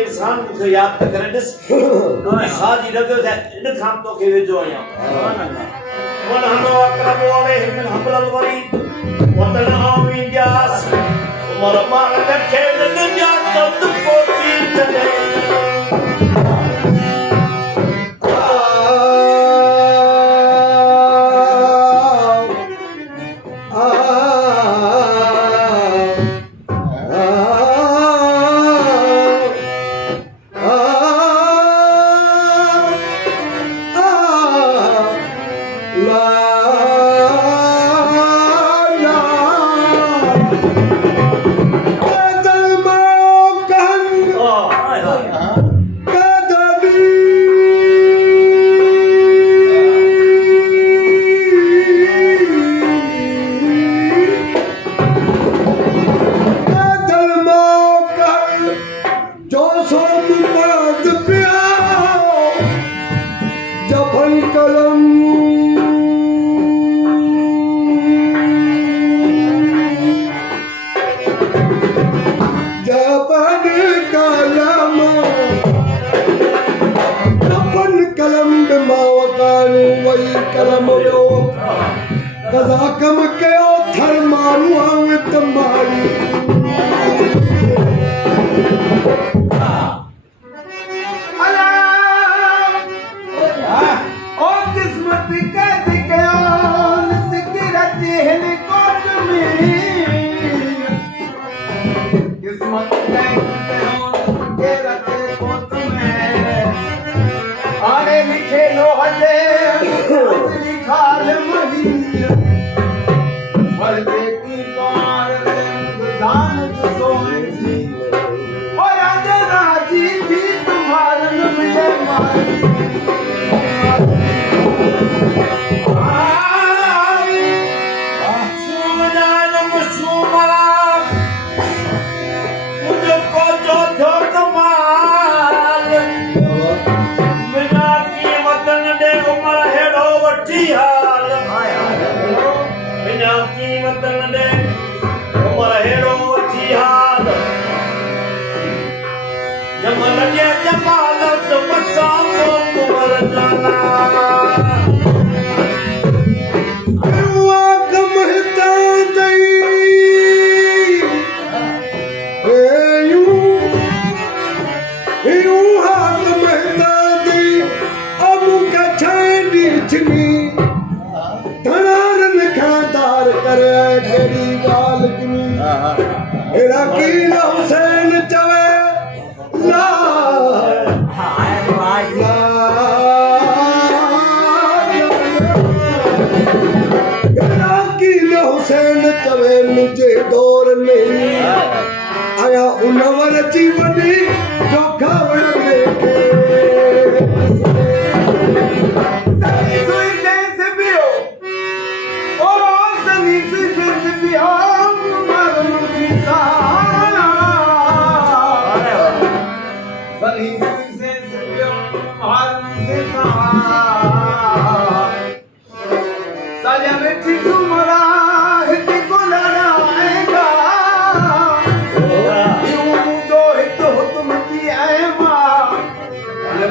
इंसान मुझे याद करे दिस साजी लगे है इन खाम तो के वेजो आया वन हनो अकरम वाले हिल हमल वरी वतन आमी जास उमर मार के खेल दुनिया सब को चीज चले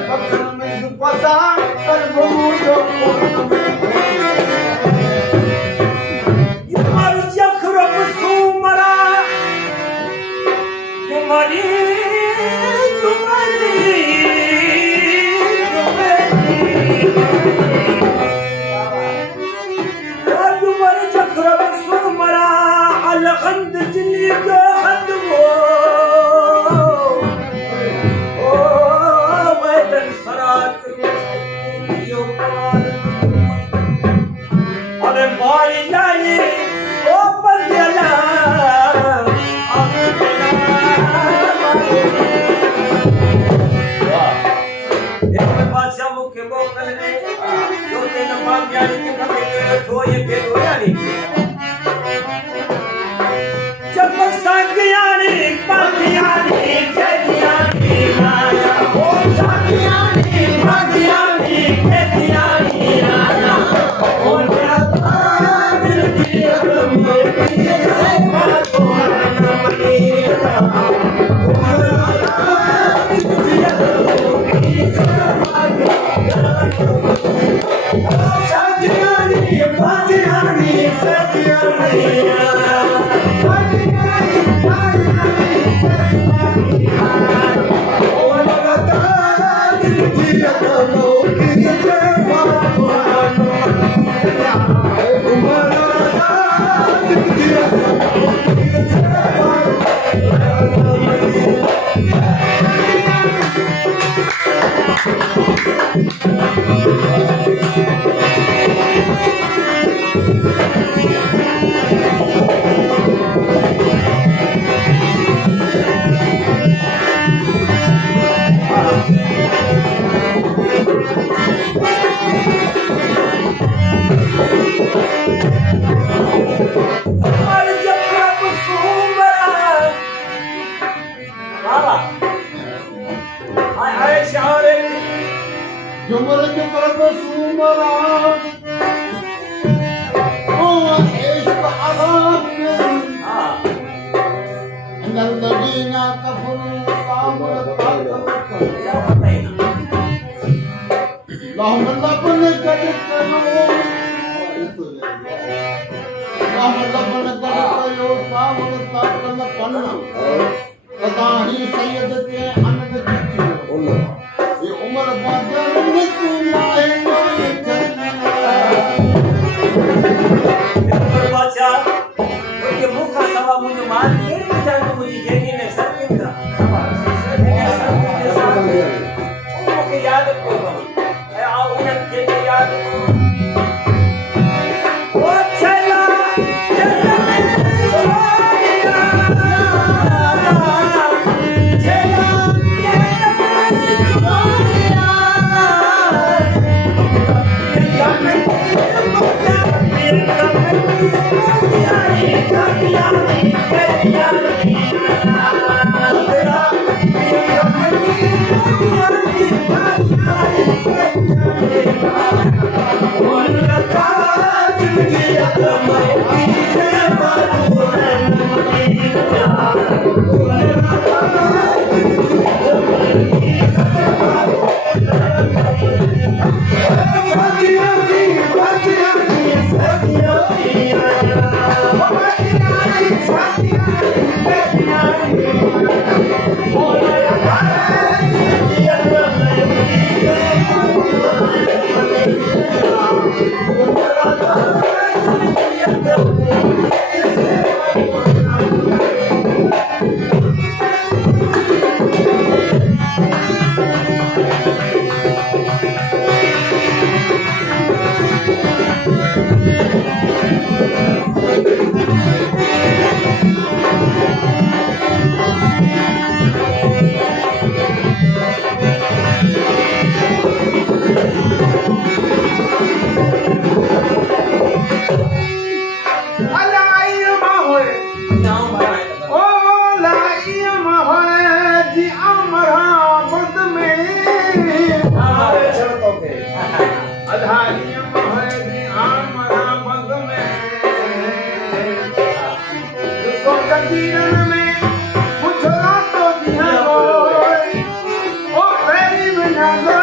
बकन में पसा कर मुझो यार जखरब सुमरा तुम्हारी तुम्हारी तुम्हारी जखरब सुमरा अलखंद जिली का खंद वो अबे मारी लाली ओ बंदेला एक बादशाह मुख्य बोकल ने छोटे नमाज यानी के खबे तो ये पे यानी जब संज्ञानी पंडियानी जगियानी माया ओ संज्ञानी पंडियानी जगियानी राजा ओ दिल की अगम से बात हो ना जुमर सुमरा ओ इश्क अज़ाब अंदर लदीना कफर कामल लहमल कद कयो कामल ताकल पन्न कदाही सैयद के अनद की ये उम्र बादल में तू माए बादशाह उनके मुख का सवा मुझे मान के नहीं जानते मुझे जेनी ने सब कितना उनको याद करो आओ उन्हें के याद करो ओ चला चला जीवन में मुझे रातों दिया ओ पैरी में ना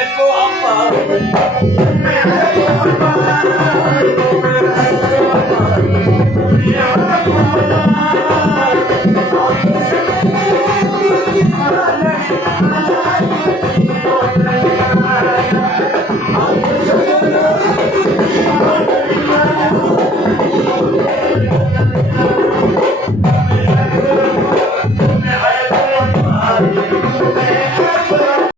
Aku apa?